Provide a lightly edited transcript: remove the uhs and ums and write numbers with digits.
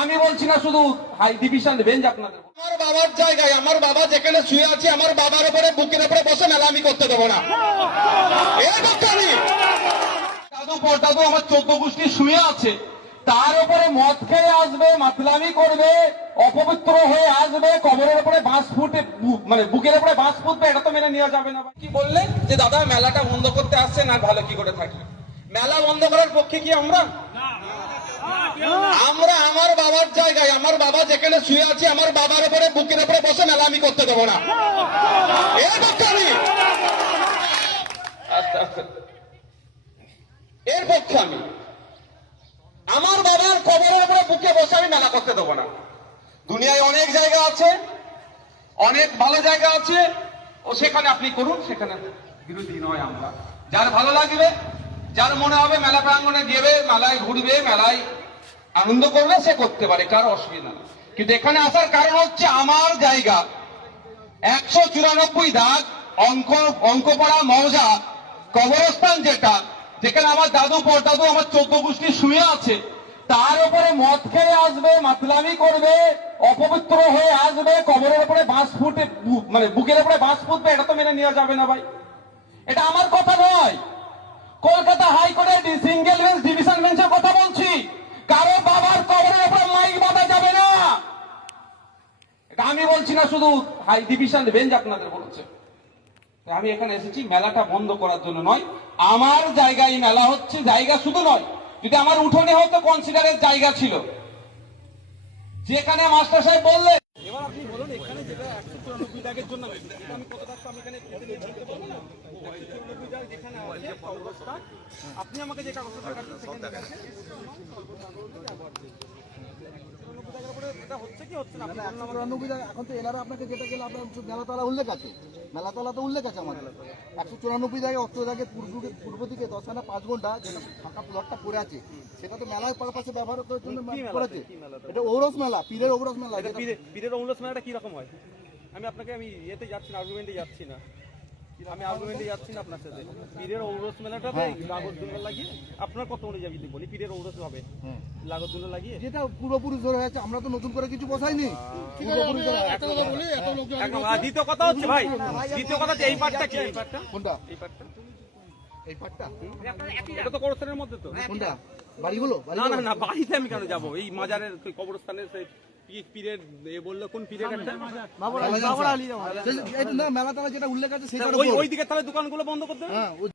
আমি বলছি না শুধু হাই ডিভিশন বেঞ্চ আপনাদের। আমার বাবার জায়গায় আমার বাবা যেখানে শুয়ে আছে আমার বাবার উপরে বুকের উপরে বসে মেলা আমি করতে দেবো না। এই পক্ষে আমি দাদু পরদাদু আমার 14 গোষ্ঠী শুয়ে আছে, তার উপরে মদ খেয়ে আসবে, মাতলামি করবে, অপবিত্র হয়ে আসবে, কবরের উপরে বাঁশ ফুটে মানে বুকের উপরে বাঁশ ফুটবে, এটা তো মেনে নেওয়া যাবে না। কি বললেন যে দাদা মেলাটা বন্ধ করতে আসছেন, আর ভালো কি করে থাকবে? মেলা বন্ধ করার পক্ষে কি আমরা? আমার বাবার জায়গায় আমার বাবা যেখানে শুয়ে আছে আমার বাবার উপরে বুকের উপরে বসে মেলা আমি করতে দেবো না। এই পক্ষে আমি আস্তে আস্তে এর পক্ষে আমি আমার বাবার কবরের উপরে বুকে বসে আমি মেলা করতে দেবো না। দুনিয়ায় অনেক জায়গা আছে, অনেক ভালো জায়গা আছে, ও সেখানে আপনি করুন, সেখানে বিরোধী নয় আমরা। যার ভালো লাগবে, যার মনে হবে মেলা প্রাঙ্গণে গেবে, মেলায় ঘুরবে, মেলায় আনন্দ করবে, সে করতে পারে, কারো অসুবিধা নেই। কিন্তু এখানে আসার কারণ হচ্ছে আমার জায়গা 194 দাগ অঙ্কপাড়া মৌজা কবরস্থান, যেখানে আমার দাদু পরদাদু আমার 14 গোষ্ঠী শুয়ে আছে, তার উপরে মদ খেয়ে আসবে, মাতলামি করবে, অপবিত্র হয়ে আসবে, কবরের উপরে বাঁশ ফুটে মানে বুকের উপরে বাঁশ ফুটবে, এটা তো মেনে নেওয়া যাবে না ভাই। এটা আমার কথা নয়, কলকাতা হাইকোর্টের সিঙ্গেল বেঞ্চ ডিভিশন বেঞ্চের কথা বলছি। কারো বাবার কবরের উপরে মাইক বাঁধা যাবে না। এটা আমি বলছি না শুধু হাই ডিভিশন বেঞ্চ আপনাদের বলেছে। আমি এখানে এসেছি মেলাটা বন্ধ করার জন্য নয়, আমার জায়গায় মেলা হচ্ছে, জায়গা শুধু নয়, যদি আমার উঠোনে হয়তো কনসিডারের জায়গা ছিল, যেখানে মাস্টার সাহেব বললেন। এবার আপনি বলুন এখানে যেটা 194 দাগের জন্য আমি কত দাগ আমি এখানে বলতে পারবো না। 194 দাগ যেখানে আছে অবস্থা, আপনি আমাকে যে কাগজটা দেখাচ্ছেন সেখানে দেখাচ্ছেন এখন তো এনারা আপনাকে যেটা গেলে আপনার মেলাতলা উল্লেখ আছে, মেলাতলা তো উল্লেখ আছে আমাদের 194 জায়গায় অস্ত্র জায়গায় পূর্ব দিকে 10 আনা 5 ঘন্টা যেটা ফাঁকা প্লটটা পড়ে আছে, সেটা তো মেলার পারপাসে ব্যবহার করার জন্য করেছে। এটা ঔরস মেলা, পীরের ঔরস মেলা। পীরের ঔরস মেলাটা কি রকম হয়? আমি এতে যাচ্ছি না, আর্গুমেন্টে যাচ্ছি না, আপনার সাথে। পীরের ঔরস মেলাটাতে লাগত দুটো লাগিয়ে আপনার কত অনুযায়ী বলি পীরের ঔরস হবে লাগত দুটো লাগিয়ে, যেটা পূর্বপুরুষ ধরে আছে, আমরা তো নতুন করে কিছু বসাইনি। দ্বিতীয় কথা হচ্ছে ভাই, দ্বিতীয় কথা হচ্ছে এই পার্টটা কি? এই পার্টটা কোনটা? এই পার্টটা এই পাটটা এটা তো কবরস্থানের মধ্যে তো। কোনটা? বাড়িগুলো? না বাড়িতে আমি কেন যাবো? এই মাজারের কবরস্থানের সেই পীরের এ বললো কোন পীরের একটা মেলাতলা যেটা উল্লেখ আছে সেটা ওই দিকে তাহলে দোকানগুলো বন্ধ করতে হবে।